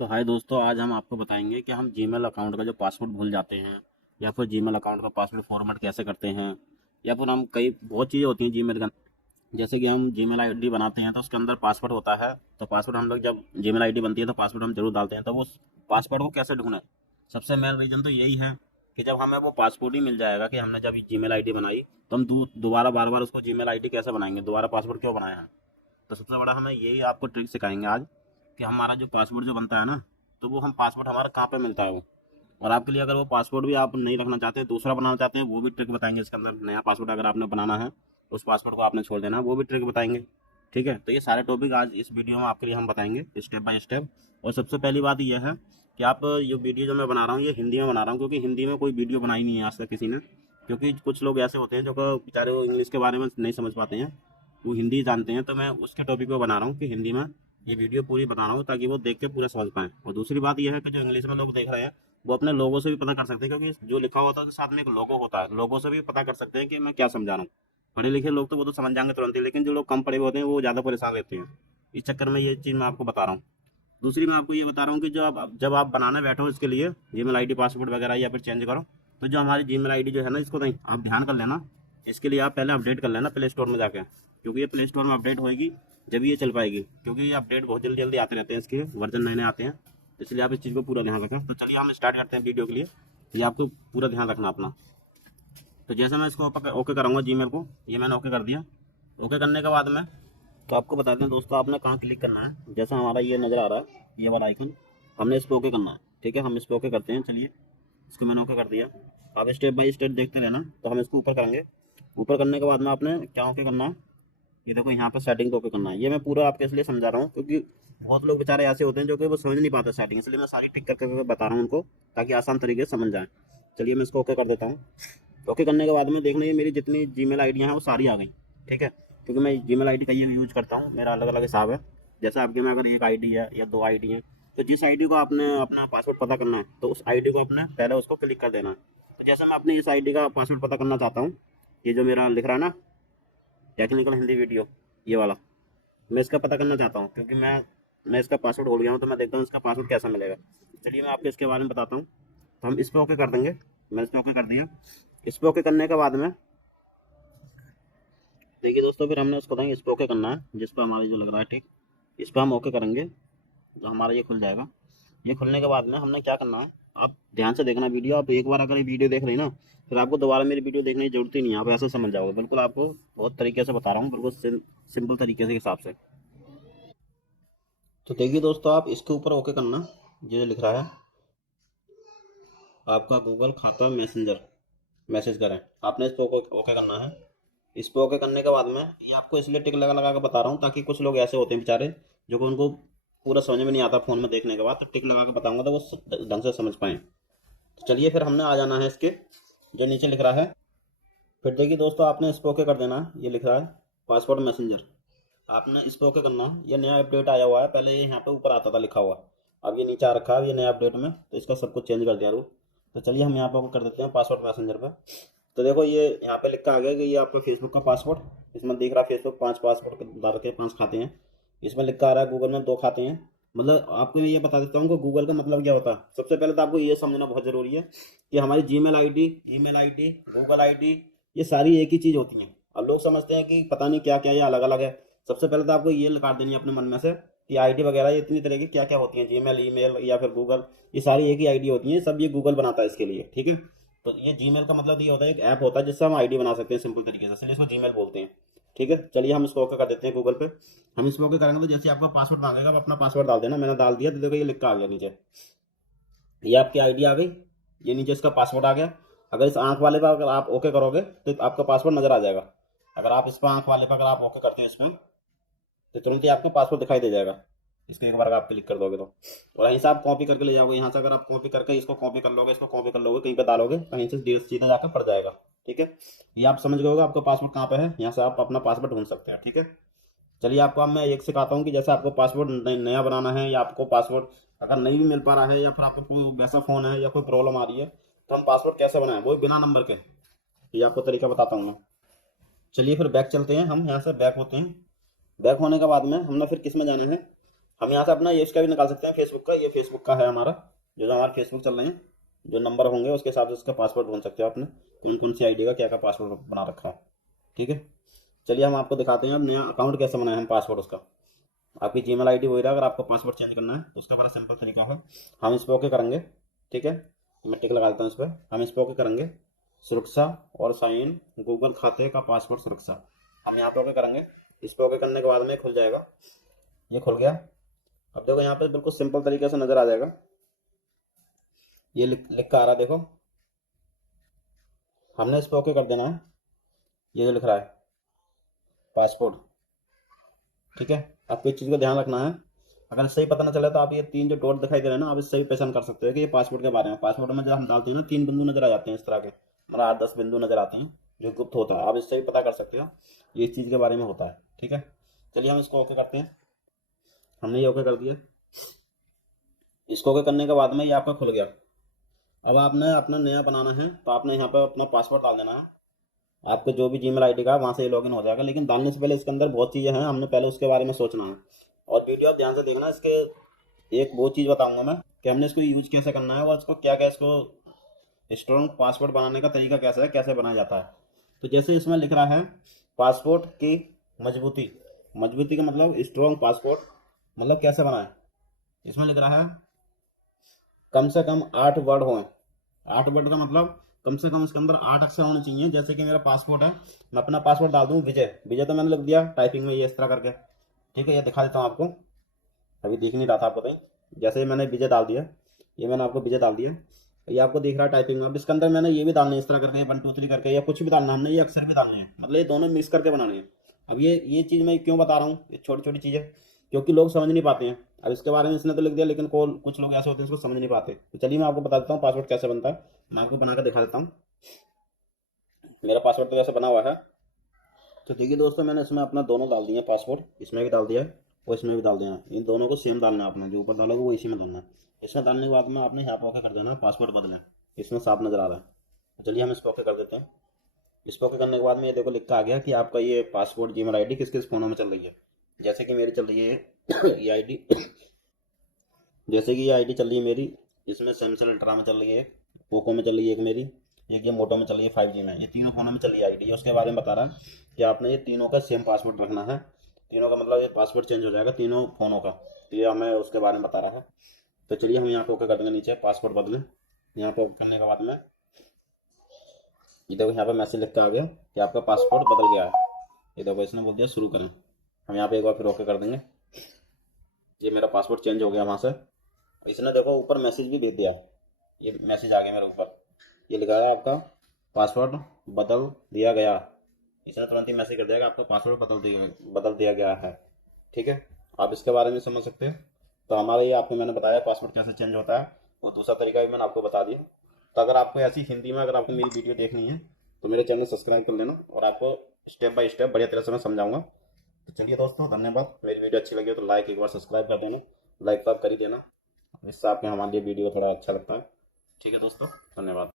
तो हाय दोस्तों, आज हम आपको बताएंगे कि हम जीमेल अकाउंट का जो पासवर्ड भूल जाते हैं या फिर जीमेल अकाउंट का पासवर्ड फॉर्मेट कैसे करते हैं। या फिर हम कई बहुत चीज़ें होती हैं जीमेल का। जैसे कि हम जीमेल आईडी बनाते हैं तो उसके अंदर पासवर्ड होता है। तो पासवर्ड हम लोग जब जीमेल आईडी बनती है तो पासवर्ड हम जरूर डालते हैं। तो वो पासवर्ड को कैसे ढूंढें, सबसे मेन रीज़न तो यही है कि जब हमें वो पासवर्ड ही मिल जाएगा कि हमने जब जीमेल आईडी बनाई तो हम दोबारा बार बार उसको जीमेल आईडी कैसे बनाएंगे, दोबारा पासवर्ड क्यों बनाए हैं। तो सबसे बड़ा हमें यही आपको ट्रिक सिखाएंगे आज कि हमारा जो पासवर्ड जो बनता है ना, तो वो हम पासवर्ड हमारा कहाँ पे मिलता है वो। और आपके लिए अगर वो पासवर्ड भी आप नहीं रखना चाहते हैं, दूसरा बनाना चाहते हैं, वो भी ट्रिक बताएंगे इसके अंदर। नया पासवर्ड अगर आपने बनाना है, उस पासवर्ड को आपने छोड़ देना है, वो भी ट्रिक बताएंगे। ठीक है, तो ये सारे टॉपिक आज इस वीडियो में आपके लिए हम बताएंगे स्टेप बाय स्टेप। और सबसे पहली बात यह है कि आप ये वीडियो जो मैं बना रहा हूँ ये हिंदी में बना रहा हूँ, क्योंकि हिंदी में कोई वीडियो बनाई नहीं है आज तक किसी ने। क्योंकि कुछ लोग ऐसे होते हैं जो कि बेचारे वो इंग्लिश के बारे में नहीं समझ पाते हैं, वो हिंदी जानते हैं। तो मैं उसके टॉपिक पे बना रहा हूँ कि हिंदी में ये वीडियो पूरी बना रहा हूँ ताकि वो देख के पूरा समझ पाएँ। और दूसरी बात यह है कि जो इंग्लिश में लोग देख रहे हैं वो अपने लोगों से भी पता कर सकते हैं, क्योंकि जो लिखा होता है तो साथ में एक लोगो होता है, लोगों से भी पता कर सकते हैं कि मैं क्या समझा रहा हूँ। पढ़े लिखे लोग तो वो तो समझ जाएंगे तुरंत ही, लेकिन जो लोग कम पढ़े हुए होते हैं वो ज़्यादा परेशान रहते हैं। इस चक्कर में ये चीज़ मैं आपको बता रहा हूँ। दूसरी मैं आपको ये बता रहा हूँ कि जब आप बनाने बैठो इसके लिए जीमेल आईडी पासवर्ड वगैरह या फिर चेंज करो, तो जो हमारी जीमेल आईडी जो है ना, इसको नहीं आप ध्यान कर लेना। इसके लिए आप पहले अपडेट कर लेना प्ले स्टोर में जाके, क्योंकि ये प्ले स्टोर में अपडेट होएगी जब ये चल पाएगी। क्योंकि ये अपडेट बहुत जल्दी जल्दी आते रहते हैं, इसके वर्जन नए नए आते हैं, इसलिए आप इस चीज़ को पूरा ध्यान रखें। तो चलिए हम स्टार्ट करते हैं वीडियो के लिए। ये आपको पूरा ध्यान रखना अपना। तो जैसे मैं इसको ओके करूँगा जीमेल को, ये मैंने ओके कर दिया। ओके करने के बाद में तो आपको बताते हैं दोस्तों, आपने कहाँ क्लिक करना है। जैसा हमारा ये नज़र आ रहा है ये वाला आइकन, हमने इस पर ओके करना है। ठीक है, हम इस पर ओके करते हैं। चलिए, इसको मैंने ओके कर दिया। आप स्टेप बाय स्टेप देखते रहना। तो हम इसको ऊपर करेंगे। ऊपर करने के बाद में आपने क्या ओके करना है, ये देखो यहाँ पर सेटिंग को ओके करना है। ये मैं पूरा आपके इसलिए समझा रहा हूँ क्योंकि बहुत लोग बेचारे ऐसे होते हैं जो कि वो समझ नहीं पाते सेटिंग, इसलिए मैं सारी टिक करके बता रहा हूँ उनको, ताकि आसान तरीके से समझ जाए। चलिए मैं इसको ओके कर देता हूँ। ओके करने के बाद में देखना ये मेरी जितनी जीमेल आईडियाँ हैं वो सारी आ गई। ठीक है, क्योंकि मैं जीमेल आईडी का ये यूज करता हूँ, मेरा अलग अलग हिसाब है। जैसे आपके में अगर एक आईडी है या दो आईडी है, तो जिस आईडी को आपने अपना पासवर्ड पता करना है तो उस आईडी को अपने पहले उसको क्लिक कर देना है। तो जैसे मैं अपनी इस आईडी का पासवर्ड पता करना चाहता हूँ, ये जो मेरा लिख रहा है ना टेक्निकल हिंदी वीडियो, ये वाला मैं इसका पता करना चाहता हूँ, क्योंकि मैं इसका पासवर्ड भूल गया हूँ। तो मैं देखता हूँ इसका पासवर्ड कैसा मिलेगा। चलिए मैं आपको इसके बारे में बताता हूँ। तो हम इस पर ओके कर देंगे। मैंने इस पर ओके कर दिया। इस पर ओके करने के बाद में देखिए दोस्तों, फिर हमने उसको देंगे इस पर ओके करना है, जिस पर हमारा जो लग रहा है ठीक, इस पर हम ओके करेंगे तो हमारा ये खुल जाएगा। ये खुलने के बाद में हमने क्या करना है, आप ध्यान से देखना वीडियो। आप एक बार अगर ये वीडियो देख रही ना, फिर आपको दोबारा मेरी वीडियो देखने की जरूरत ही नहीं है, आप ऐसे समझ जाओगे। बिल्कुल आपको बहुत तरीके से बता रहा हूँ, बिल्कुल सिंपल तरीके से हिसाब से। तो देखिए दोस्तों, आप इसके ऊपर ओके करना, ये लिख रहा है आपका गूगल खाता मैसेंजर मैसेज करें, आपने इस पर ओके करना है। इस पर ओके करने के बाद में ये आपको इसलिए टिक लगा लगा के बता रहा हूँ, ताकि कुछ लोग ऐसे होते हैं बेचारे जो कि उनको पूरा समझ में नहीं आता फ़ोन में देखने के बाद, तो टिक लगा के बताऊंगा तो वो ढंग से समझ पाएँ। तो चलिए फिर हमने आ जाना है इसके जो नीचे लिख रहा है। फिर देखिए दोस्तों, आपने इस पर ओके कर देना है। ये लिख रहा है पासवर्ड मैसेंजर, आपने इस पर ओके करना है। ये नया अपडेट आया हुआ है, पहले ये यहाँ पे ऊपर आता था लिखा हुआ, अब ये नीचे आ रखा है ये नया अपडेट में, तो इसका सब कुछ चेंज कर दिया रूल। तो चलिए हम यहाँ पे ओके कर देते हैं पासवर्ड मैसेंजर पे। तो देखो ये यहाँ पे लिखा आ गया कि ये आपका फेसबुक का पासवर्ड, इसमें दिख रहा है फेसबुक 5 पासवर्ड डाल के 5 खाते हैं। इसमें लिखा आ रहा है गूगल में 2 खाते हैं। मतलब आपको मैं ये बता देता हूँ कि गूगल का मतलब क्या होता है। सबसे पहले तो आपको ये समझना बहुत ज़रूरी है कि हमारी Gmail ID, email ID, Google ID, ये सारी एक ही चीज़ होती हैं। अब लोग समझते हैं कि पता नहीं क्या क्या ये अलग अलग है। सबसे पहले तो आपको ये निकाल देनी है अपने मन में से कि आईडी वगैरह ये इतनी तरह की क्या क्या होती हैं, जीमेल, ईमेल या फिर गूगल, ये सारी एक ही आईडी होती हैं। सब ये गूगल बनाता है इसके लिए। ठीक है, तो ये जीमेल का मतलब ये होता है एक ऐप होता है जिससे हम आईडी बना सकते हैं सिंपल तरीके से, इसलिए इसको जीमेल बोलते हैं। ठीक है, चलिए हम इसको ओके कर देते हैं गूगल पे। हम इसको ओके करेंगे तो जैसे आपका पासवर्ड मांगेगा, आप अपना पासवर्ड डाल देना। मैंने डाल दिया, तो देखो ये लिख के आ गया नीचे, ये आपकी आईडी आ गई, ये नीचे इसका पासवर्ड आ गया। अगर इस आंख वाले पर अगर आप ओके करोगे तो आपका पासवर्ड नजर आ जाएगा। अगर आप इस पर आंख वाले पर अगर आप ओके करते हो इसमें, तो तुरंत ही आपको पासवर्ड दिखाई दे जाएगा। इसको एक बार आप क्लिक कर दोगे तो, और यहीं से आप कॉपी करके ले जाओगे। यहाँ से अगर आप कॉपी करके इसको कॉपी कर लोगे, इसको कॉपी कर लोगे, कहीं पे डालोगे, कहीं से सीधा जाकर पड़ जाएगा। ठीक है, ये आप समझ गए होगा आपका पासवर्ड कहाँ पे है। यहाँ से आप अपना पासवर्ड ढूंढ सकते हैं। ठीक है, चलिए आपको अब मैं एक सिखाता हूँ कि जैसे आपको पासवर्ड नया बनाना है, या आपको पासवर्ड अगर नहीं भी मिल पा रहा है, या फिर आपको कोई वैसा फ़ोन है या कोई प्रॉब्लम आ रही है, तो हम पासवर्ड कैसे बनाएं, वो भी बिना नंबर के। ये आपको तरीका बताता हूँ मैं। चलिए फिर बैक चलते हैं, हम यहाँ से बैक होते हैं। बैक होने के बाद में हमने फिर किस में जाना है, हम यहाँ से अपना ये इसका भी निकाल सकते हैं फेसबुक का। ये फेसबुक का है हमारा, जो हमारे फेसबुक चल रहे हैं, जो नंबर होंगे उसके हिसाब से उसका पासवर्ड ढूंढ सकते हो आपने, कौन कौन सी आईडी का क्या क्या पासवर्ड बना रखा है। ठीक है, चलिए हम आपको दिखाते हैं अब नया अकाउंट कैसे बनाए हम पासवर्ड उसका। आपकी जीमेल आईडी वही रहा, अगर आपको पासवर्ड चेंज करना है तो उसका बड़ा सिंपल तरीका है। हम इस पर ओके करेंगे। ठीक है, मैं टिक लगा देता हूँ इस पर। हम इस पर ओके करेंगे, सुरक्षा और साइन गूगल खाते का पासवर्ड सुरक्षा, हम यहाँ पे ओके करेंगे। इस पर ओके करने के बाद में खुल जाएगा, ये खुल गया। अब देखो यहाँ पे बिल्कुल सिंपल तरीके से नजर आ जाएगा, ये लिख कर आ रहा है देखो। हमने इस पर ओके कर देना है, ये जो लिख रहा है पासपोर्ट। ठीक है, आपको इस चीज़ का ध्यान रखना है, अगर सही पता ना चले तो आप ये 3 जो डॉट दिखाई दे रहे हैं ना, आप इससे भी पहचान कर सकते हो कि ये पासपोर्ट के बारे में। पासपोर्ट में जब हम डालते हैं ना 3 बिंदु नजर आ जाते हैं इस तरह के, मतलब 8-10 बिंदु नजर आते हैं जो गुप्त होता है, आप इससे भी पता कर सकते हो ये इस चीज़ के बारे में होता है। ठीक है, चलिए हम इसको ओके करते हैं। हमने ये ओके कर दिया। इसको ओके करने के बाद में ये आपका खुल गया। अब आपने अपना नया बनाना है तो आपने यहाँ पर अपना पासवर्ड डाल देना है, आपके जो भी जीमेल आईडी का, वहाँ से ये लॉगिन हो जाएगा। लेकिन डालने से पहले इसके अंदर बहुत चीज़ें हैं, हमने पहले उसके बारे में सोचना है। और वीडियो आप ध्यान से देखना, इसके एक वो चीज़ बताऊंगा मैं कि हमने इसको यूज कैसे करना है और इसको क्या क्या, इसको स्ट्रॉन्ग पासवर्ड बनाने का तरीका कैसा है, कैसे बनाया जाता है। तो जैसे इसमें लिख रहा है पासपोर्ट की मजबूती, मजबूती का मतलब स्ट्रॉन्ग पासपोर्ट मतलब कैसे बनाए, इसमें लिख रहा है कम से कम 8 वर्ड हों। 8 वर्ड का मतलब कम से कम इसके अंदर 8 अक्षर होने चाहिए। जैसे कि मेरा पासपोर्ट है, मैं अपना पासपोर्ट डाल दूँ विजय, विजय तो मैंने लिख दिया टाइपिंग में ये इस तरह करके। ठीक है, ये दिखा देता हूँ आपको, अभी दिख नहीं रहा था आपको कहीं। जैसे मैंने विजय डाल दिया, ये मैंने आपको विजय डाल दिया, ये आपको दिख रहा है टाइपिंग में। अब इसके अंदर मैंने ये भी डालना है इस तरह करके 1 2 3 करके, या कुछ भी डालना हमने, ये अक्षर भी डालने हैं, मतलब ये दोनों मिक्स करके बनाने हैं। अब ये चीज़ मैं क्यों बता रहा हूँ, ये छोटी छोटी चीज़ें, क्योंकि लोग समझ नहीं पाते हैं। अब इसके बारे में इसने तो लिख दिया, लेकिन कुछ लोग ऐसे होते हैं इसको समझ नहीं पाते। तो चलिए मैं आपको बता देता हूँ पासवर्ड कैसे बनता है, मैं आपको बना कर दिखा देता हूँ। मेरा पासवर्ड तो वैसे बना हुआ है। तो देखिए दोस्तों, मैंने इसमें अपना दोनों डाल दिए पासवर्ड, इसमें भी डाल दिया है और इसमें भी डाल दिया है। इन दोनों को सेम डालना है, अपना जो ऊपर डालोगे वो इसी में डालना है। इसमें डालने के बाद में आपने यहाँ पर ओके कर देना है, पासवर्ड बदले, इसमें साफ नजर आ रहा है। तो चलिए हम इस पर ओके कर देते हैं। इस पर ओके करने के बाद में ये देखो लिखा आ गया कि आपका ये पासपोर्ट जीमेल आईडी किस किस फोनों में चल रही है। जैसे कि मेरी चल रही है ये आईडी जैसे कि ये आईडी चल रही है मेरी, इसमें सैमसंग अल्ट्रा में चल रही है, पोको में चल रही है एक मेरी, एक ये मोटो में चल रही है 5G में, ये तीनों फोनों में चल रही है आईडी। उसके बारे में बता रहा है कि आपने ये तीनों का सेम पासवर्ड रखना है। तीनों का मतलब ये पासवर्ड चेंज हो जाएगा तीनों फोनों का, तो ये हमें उसके बारे में बता रहा है। तो चलिए हम यहाँ पे ओके कर देंगे, नीचे पासवर्ड बदलें। यहाँ पे ओके करने के बाद में ये देखो यहाँ पे मैसेज लिख के आ गया कि आपका पासपोर्ट बदल गया है। ये देखो इसने बोल दिया शुरू करें। हम यहाँ पे एक बार फिर ओके कर देंगे। ये मेरा पासपोर्ट चेंज हो गया वहाँ से। इसने देखो ऊपर मैसेज भी भेज दिया, ये मैसेज आ गया मेरे ऊपर, ये लिखा है आपका पासवर्ड बदल दिया गया। इसने तुरंत ही मैसेज कर दिया कि आपका पासवर्ड बदल दिया गया है। ठीक है, आप इसके बारे में समझ सकते हैं। तो हमारा ये आपको मैंने बताया पासवर्ड कैसे चेंज होता है, और दूसरा तरीका भी मैंने आपको बता दिया। तो अगर आपको ऐसी हिंदी में अगर आपको मेरी वीडियो देखनी है तो मेरे चैनल सब्सक्राइब कर लेना, और आपको स्टेप बाय स्टेप बढ़िया तरह से मैं समझाऊंगा। तो चलिए दोस्तों, धन्यवाद। मेरी वीडियो अच्छी लगी हो तो लाइक एक बार सब्सक्राइब कर देना, लाइक तो आप कर ही देना, इससे आपके हमारे लिए वीडियो थोड़ा अच्छा लगता है। ठीक है दोस्तों, धन्यवाद।